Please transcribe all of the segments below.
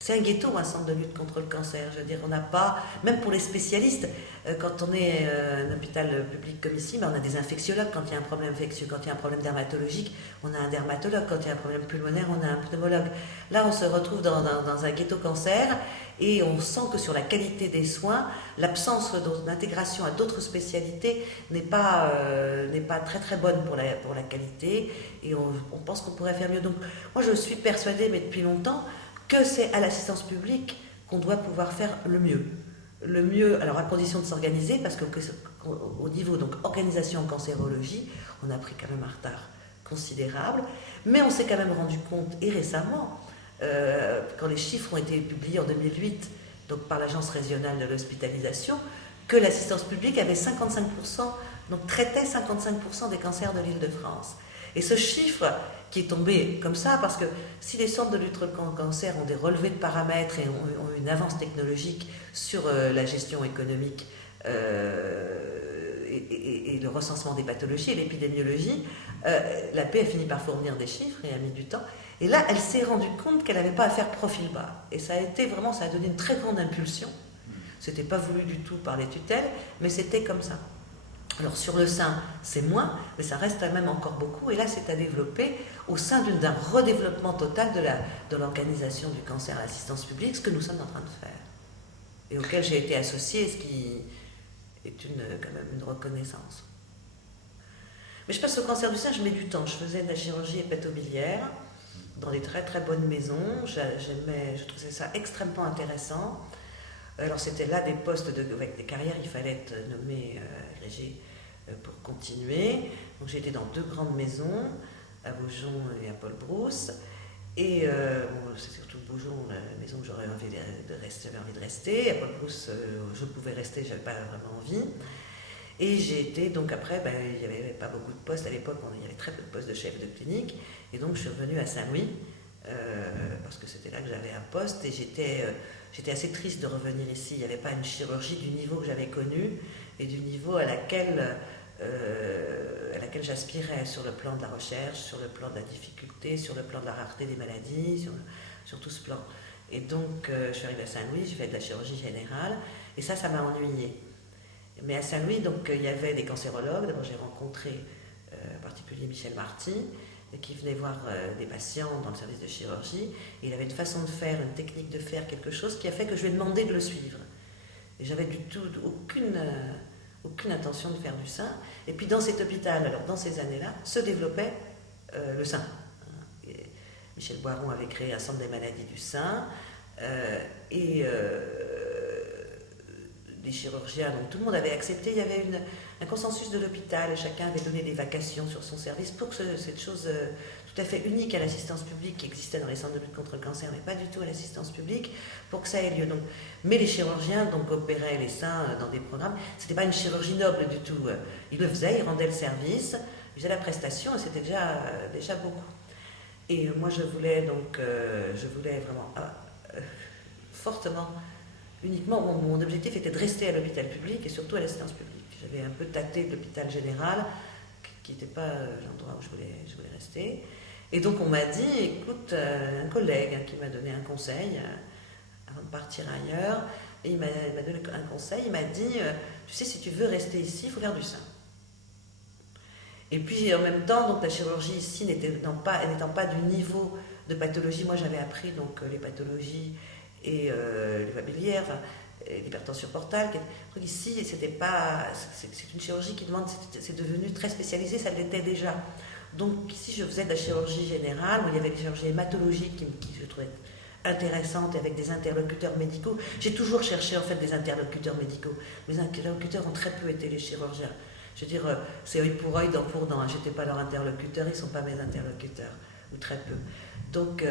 C'est un ghetto, un centre de lutte contre le cancer. Je veux dire, on n'a pas, même pour les spécialistes, quand on est un hôpital public comme ici, ben on a des infectiologues quand il y a un problème infectieux, quand il y a un problème dermatologique, on a un dermatologue, quand il y a un problème pulmonaire, on a un pneumologue. Là, on se retrouve dans un ghetto cancer et on sent que sur la qualité des soins, l'absence d'intégration à d'autres spécialités n'est pas très très bonne pour la qualité et on pense qu'on pourrait faire mieux. Donc, moi, je suis persuadée, mais depuis longtemps, que c'est à l'assistance publique qu'on doit pouvoir faire le mieux. Le mieux, alors à condition de s'organiser, parce qu'au niveau donc organisation en cancérologie, on a pris quand même un retard considérable, mais on s'est quand même rendu compte, et récemment, quand les chiffres ont été publiés en 2008, donc par l'Agence régionale de l'hospitalisation, que l'assistance publique avait 55%, donc traitait 55% des cancers de l'Île-de-France. Et ce chiffre qui est tombé comme ça, parce que si les centres de lutte contre le cancer ont des relevés de paramètres et ont une avance technologique sur la gestion économique et le recensement des pathologies et l'épidémiologie, la paix a fini par fournir des chiffres et a mis du temps. Et là, elle s'est rendue compte qu'elle n'avait pas à faire profil bas. Et ça a été vraiment, ça a donné une très grande impulsion. C'était pas voulu du tout par les tutelles, mais c'était comme ça. Alors sur le sein, c'est moins, mais ça reste quand même encore beaucoup. Et là, c'est à développer au sein d'un redéveloppement total de l'organisation du cancer à l'assistance publique, ce que nous sommes en train de faire. Et auquel j'ai été associée, ce qui est quand même une reconnaissance. Mais je passe au cancer du sein, je mets du temps. Je faisais de la chirurgie hépatobiliaire dans des très très bonnes maisons. Je trouvais ça extrêmement intéressant. Alors c'était là des postes avec des carrières, il fallait être nommé agrégé pour continuer. Donc j'ai été dans 2 grandes maisons, à Beaujon et à Paul-Brousse. Et bon, c'est surtout Beaujon, la maison que j'aurais envie de rester. À Paul-Brousse, je pouvais rester, je n'avais pas vraiment envie. Et j'ai été, donc après, il n'y avait pas beaucoup de postes à l'époque, il y avait très peu de postes de chef de clinique. Et donc je suis revenue à Saint-Louis, parce que c'était là que j'avais un poste. Et j'étais assez triste de revenir ici. Il n'y avait pas une chirurgie du niveau que j'avais connu et du niveau à laquelle j'aspirais sur le plan de la recherche, sur le plan de la difficulté, sur le plan de la rareté des maladies, sur tout ce plan. Et donc, je suis arrivée à Saint-Louis, j'ai fait de la chirurgie générale, et ça m'a ennuyée. Mais à Saint-Louis, donc, il y avait des cancérologues. D'abord, j'ai rencontré en particulier Michel Marty, qui venait voir des patients dans le service de chirurgie. Et il avait une façon de faire, une technique de faire quelque chose qui a fait que je lui ai demandé de le suivre. Et j'avais du tout aucune intention de faire du sein. Et puis dans cet hôpital, alors dans ces années-là, se développait le sein. Et Michel Boiron avait créé un centre des maladies du sein. Les chirurgiens, donc tout le monde avait accepté, il y avait un consensus de l'hôpital, chacun avait donné des vacations sur son service pour que cette chose tout à fait unique à l'assistance publique qui existait dans les centres de lutte contre le cancer, mais pas du tout à l'assistance publique, pour que ça ait lieu. Donc, mais les chirurgiens donc, opéraient les seins dans des programmes, c'était pas une chirurgie noble du tout, ils le faisaient, ils rendaient le service, ils faisaient la prestation et c'était déjà beaucoup. Et moi je voulais vraiment fortement, uniquement, mon objectif était de rester à l'hôpital public et surtout à l'assistance publique. J'avais un peu tâté de l'hôpital général, qui n'était pas l'endroit où je voulais rester. Et donc on m'a dit, écoute, un collègue qui m'a donné un conseil avant de partir ailleurs, et il m'a donné un conseil, il m'a dit, tu sais, si tu veux rester ici, il faut faire du sein. Et puis en même temps, donc, la chirurgie ici n'étant pas du niveau de pathologie, moi j'avais appris donc, les pathologies et les voies biliaires, l'hypertension portale. Donc ici, c'est une chirurgie qui demande, c'est devenu très spécialisé, ça l'était déjà. Donc ici, je faisais de la chirurgie générale, où il y avait des chirurgies hématologiques qui je trouvais intéressantes, avec des interlocuteurs médicaux. J'ai toujours cherché en fait des interlocuteurs médicaux. Mes interlocuteurs ont très peu été les chirurgiens. Je veux dire, c'est œil pour œil, dent pour dent. Je n'étais pas leur interlocuteur, ils ne sont pas mes interlocuteurs, ou très peu. Donc,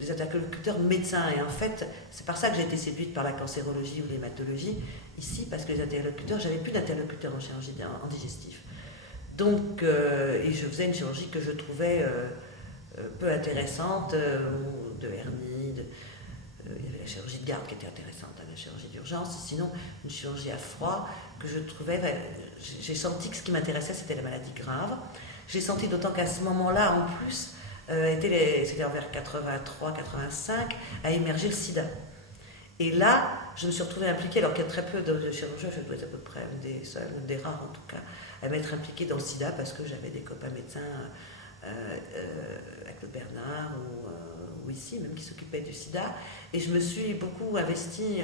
les interlocuteurs médecins. Et en fait, c'est par ça que j'ai été séduite par la cancérologie ou l'hématologie, ici, parce que les interlocuteurs, j'avais plus d'interlocuteurs en chirurgie en digestif. Donc, et je faisais une chirurgie que je trouvais peu intéressante, de hernie, il y avait la chirurgie de garde qui était intéressante, la chirurgie d'urgence, sinon une chirurgie à froid que je trouvais, j'ai senti que ce qui m'intéressait c'était la maladie grave. J'ai senti d'autant qu'à ce moment-là, en plus, c'était vers 83-85, a émergé le sida. Et là, je me suis retrouvée impliquée, alors qu'il y a très peu de chirurgiens, je dois être à peu près une des seules, une des rares en tout cas, à m'être impliquée dans le sida parce que j'avais des copains médecins avec le Bernard ou ici même qui s'occupaient du sida. Et je me suis beaucoup investie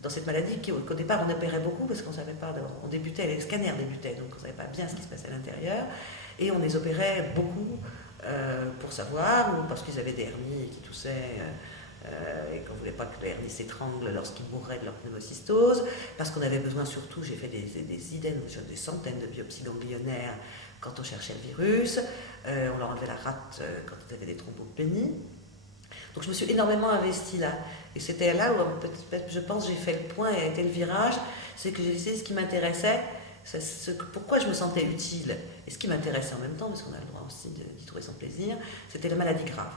dans cette maladie qu'au départ on opérait beaucoup parce qu'on savait pas, on débutait, les scanners débutaient, donc on ne savait pas bien ce qui se passait à l'intérieur. Et on les opérait beaucoup pour savoir, ou parce qu'ils avaient des hernies qui toussaient. Et qu'on ne voulait pas que les hernies s'étranglent lorsqu'ils mourraient de leur pneumocystose, parce qu'on avait besoin surtout, j'ai fait des dizaines, des centaines de biopsies ganglionnaires quand on cherchait le virus, on leur enlevait la rate quand ils avaient des thrombopénies. Donc je me suis énormément investie là, et c'était là où je pense j'ai fait le point et a été le virage, c'est que j'ai décidé ce qui m'intéressait, pourquoi je me sentais utile, et ce qui m'intéressait en même temps, parce qu'on a le droit aussi d'y trouver son plaisir, c'était la maladie grave.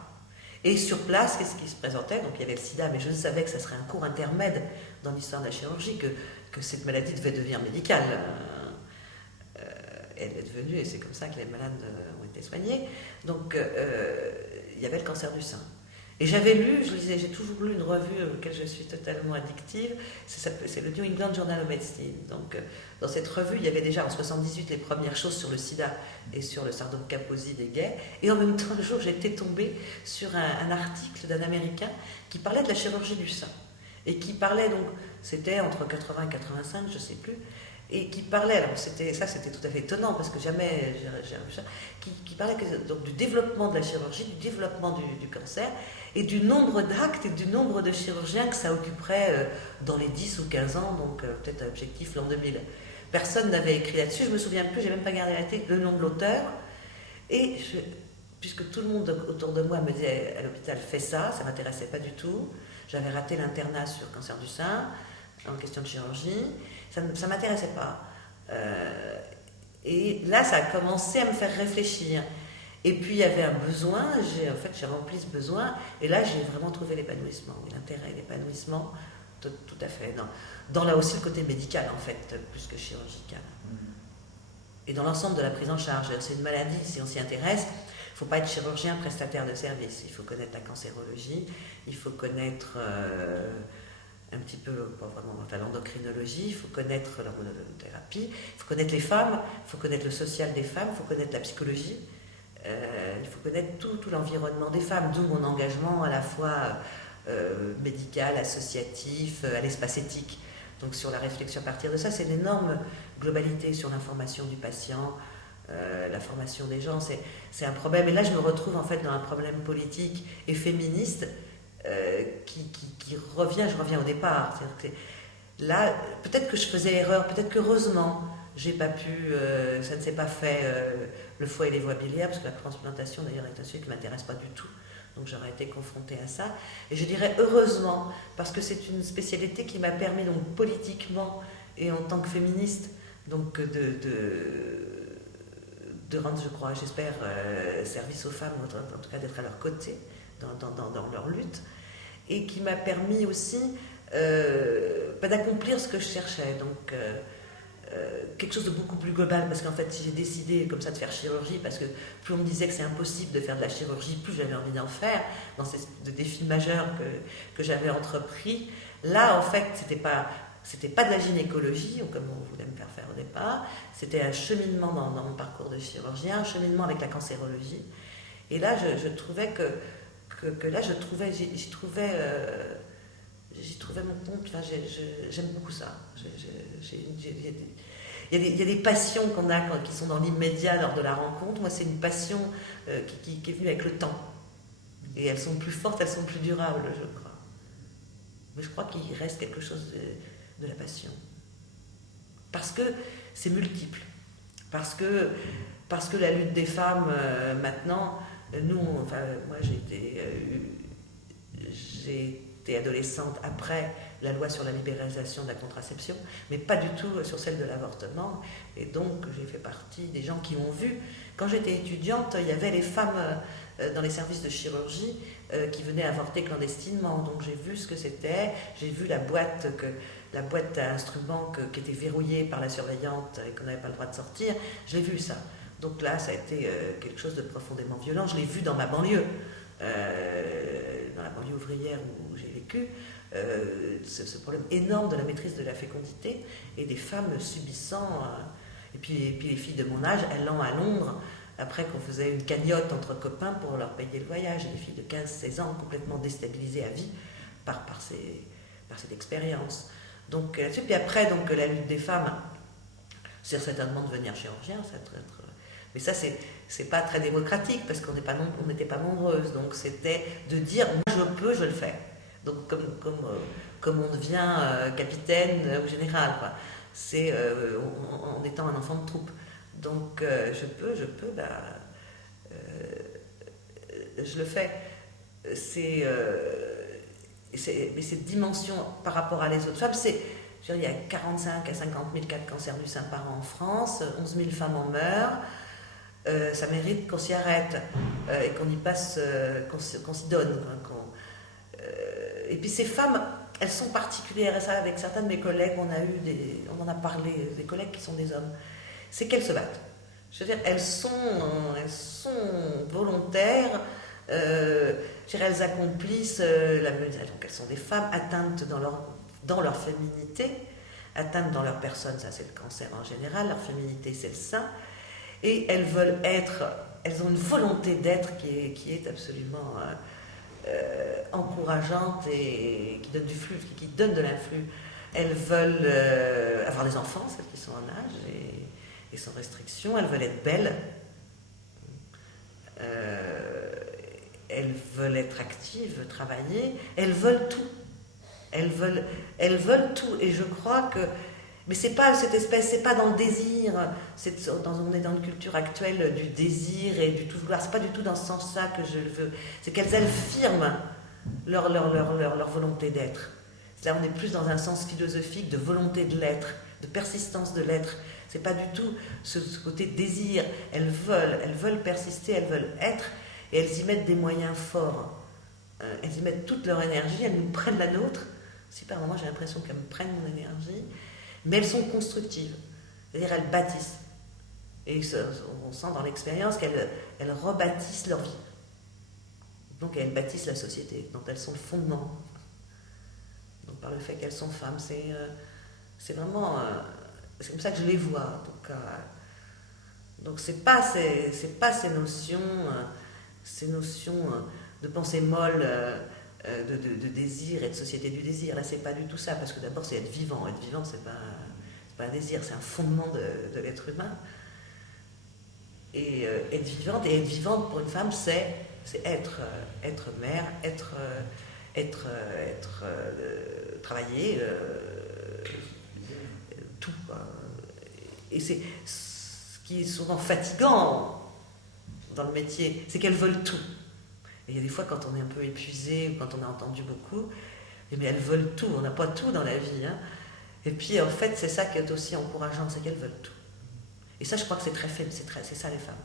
Et sur place, qu'est-ce qui se présentait? Donc il y avait le sida, mais je savais que ça serait un cours intermède dans l'histoire de la chirurgie, que cette maladie devait devenir médicale. Elle est devenue, et c'est comme ça que les malades ont été soignés. Donc il y avait le cancer du sein. Et j'avais lu, je disais, j'ai toujours lu une revue auquel je suis totalement addictive, c'est le New England Journal of Medicine. Donc dans cette revue, il y avait déjà en 1978 les premières choses sur le sida et sur le syndrome Kaposi des gays. Et en même temps, un jour, j'étais tombée sur un article d'un Américain qui parlait de la chirurgie du sein. Et qui parlait, donc, c'était entre 80 et 85, je ne sais plus, et qui parlait, alors c'était tout à fait étonnant parce que jamais j'ai vu ça, qui parlait donc du développement de la chirurgie, du développement du cancer et du nombre d'actes et du nombre de chirurgiens que ça occuperait dans les 10 ou 15 ans, donc peut-être un objectif l'an 2000. Personne n'avait écrit là-dessus, je ne me souviens plus, j'ai même pas gardé la tête le nom de l'auteur, et puisque tout le monde autour de moi me disait à l'hôpital fais ça, ça ne m'intéressait pas du tout, j'avais raté l'internat sur cancer du sein, en question de chirurgie, ça ne m'intéressait pas. Et là, ça a commencé à me faire réfléchir. Et puis, il y avait un besoin, j'ai rempli ce besoin, et là, j'ai vraiment trouvé l'épanouissement, l'intérêt, l'épanouissement, tout à fait. Dans là aussi le côté médical, en fait, plus que chirurgical. Et dans l'ensemble de la prise en charge. C'est une maladie, si on s'y intéresse, il ne faut pas être chirurgien prestataire de service. Il faut connaître la cancérologie, il faut connaître un petit peu, pas vraiment, enfin, l'endocrinologie, il faut connaître l'hormonothérapie, il faut connaître les femmes, il faut connaître le social des femmes, il faut connaître la psychologie, il faut connaître tout l'environnement des femmes, d'où mon engagement à la fois médical, associatif, à l'espace éthique. Donc sur la réflexion à partir de ça, c'est une énorme globalité sur l'information du patient, la formation des gens, c'est un problème. Et là, je me retrouve en fait dans un problème politique et féministe qui revient, je reviens au départ. Là, peut-être que je faisais erreur, peut-être qu'heureusement, j'ai pas pu, ça ne s'est pas fait le foie et les voies biliaires, parce que la transplantation d'ailleurs est un sujet qui ne m'intéresse pas du tout. Donc j'aurais été confrontée à ça. Et je dirais heureusement, parce que c'est une spécialité qui m'a permis donc politiquement et en tant que féministe, donc de rendre, je crois, j'espère, service aux femmes, en tout cas d'être à leur côté dans leur lutte, et qui m'a permis aussi d'accomplir ce que je cherchais. Donc quelque chose de beaucoup plus global, parce qu'en fait si j'ai décidé comme ça de faire chirurgie, parce que plus on me disait que c'est impossible de faire de la chirurgie, plus j'avais envie d'en faire dans ces défis majeurs que j'avais entrepris. Là en fait c'était pas de la gynécologie comme on voulait me faire faire au départ, c'était un cheminement dans mon parcours de chirurgien, un cheminement avec la cancérologie, et là je trouvais que là j'y trouvais mon compte. Enfin, j'aime beaucoup ça. Il y a des passions qu'on a qui sont dans l'immédiat lors de la rencontre. Moi, c'est une passion qui est venue avec le temps. Et elles sont plus fortes, elles sont plus durables, je crois. Mais je crois qu'il reste quelque chose de la passion. Parce que c'est multiple. Parce que la lutte des femmes, maintenant, moi j'ai été adolescente après la loi sur la libéralisation de la contraception, mais pas du tout sur celle de l'avortement. Et donc, j'ai fait partie des gens qui ont vu. Quand j'étais étudiante, il y avait les femmes dans les services de chirurgie qui venaient avorter clandestinement. Donc, j'ai vu ce que c'était. J'ai vu la boîte à instruments qui était verrouillée par la surveillante et qu'on n'avait pas le droit de sortir. J'ai vu ça. Donc là, ça a été quelque chose de profondément violent. Je l'ai vu dans ma banlieue, dans la banlieue ouvrière où j'ai vécu, ce problème énorme de la maîtrise de la fécondité et des femmes subissant... et puis les filles de mon âge allant à Londres, après qu'on faisait une cagnotte entre copains pour leur payer le voyage. Des filles de 15-16 ans complètement déstabilisées à vie par cette expérience. Donc, puis après, donc, la lutte des femmes, c'est certainement de devenir chirurgien, mais ça, c'est pas très démocratique parce qu'on n'était pas nombreuses. Donc, c'était de dire, moi je peux, je le fais. Donc, comme on devient capitaine ou général, quoi. C'est en étant un enfant de troupe. Donc, je peux, je le fais. Mais cette dimension par rapport à les autres femmes, il y a 45 à 50 000 cas de cancer du sein par an en France, 11 000 femmes en meurent. Ça mérite qu'on s'y arrête et qu'on y passe, qu'on s'y donne. Et puis ces femmes, elles sont particulières, et ça avec certains de mes collègues, on en a parlé, des collègues qui sont des hommes, c'est qu'elles se battent. Je veux dire, elles sont volontaires, elles accomplissent donc elles sont des femmes atteintes dans leur féminité, atteintes dans leur personne, ça c'est le cancer en général, leur féminité c'est le sein, et elles ont une volonté d'être qui est absolument encourageante et qui donne du flux, qui donne de l'influx. Elles veulent avoir des enfants, celles qui sont en âge et sans restriction, elles veulent être belles. Elles veulent être actives, travailler, elles veulent tout. Elles veulent tout. Et je crois que... Mais c'est pas cette espèce, c'est pas dans le désir, on est dans une culture actuelle du désir et du tout vouloir, c'est pas du tout dans ce sens-là que je le veux. C'est qu'elles affirment leur volonté d'être. Là, on est plus dans un sens philosophique de volonté de l'être, de persistance de l'être. C'est pas du tout ce côté désir. Elles veulent persister, elles veulent être, et elles y mettent des moyens forts. Elles y mettent toute leur énergie, elles nous prennent la nôtre. Si par moment j'ai l'impression qu'elles me prennent mon énergie, mais elles sont constructives. C'est-à-dire elles bâtissent. Et on sent dans l'expérience qu'elles rebâtissent leur vie. Donc elles bâtissent la société, dont elles sont le fondement. Donc par le fait qu'elles sont femmes, c'est vraiment... c'est comme ça que je les vois. Donc c'est pas ces notions de pensée molle, de désir et de société du désir. Là, c'est pas du tout ça, parce que d'abord, c'est être vivant. Être vivant, c'est pas un désir, c'est un fondement de l'être humain. Et être vivante pour une femme, c'est être mère, travailler, tout. Et c'est ce qui est souvent fatigant dans le métier, c'est qu'elles veulent tout. Et il y a des fois, quand on est un peu épuisé, ou quand on a entendu beaucoup, mais elles veulent tout, on n'a pas tout dans la vie. Hein. Et puis, en fait, c'est ça qui est aussi encourageant, c'est qu'elles veulent tout. Et ça, je crois que c'est très faible, c'est ça les femmes.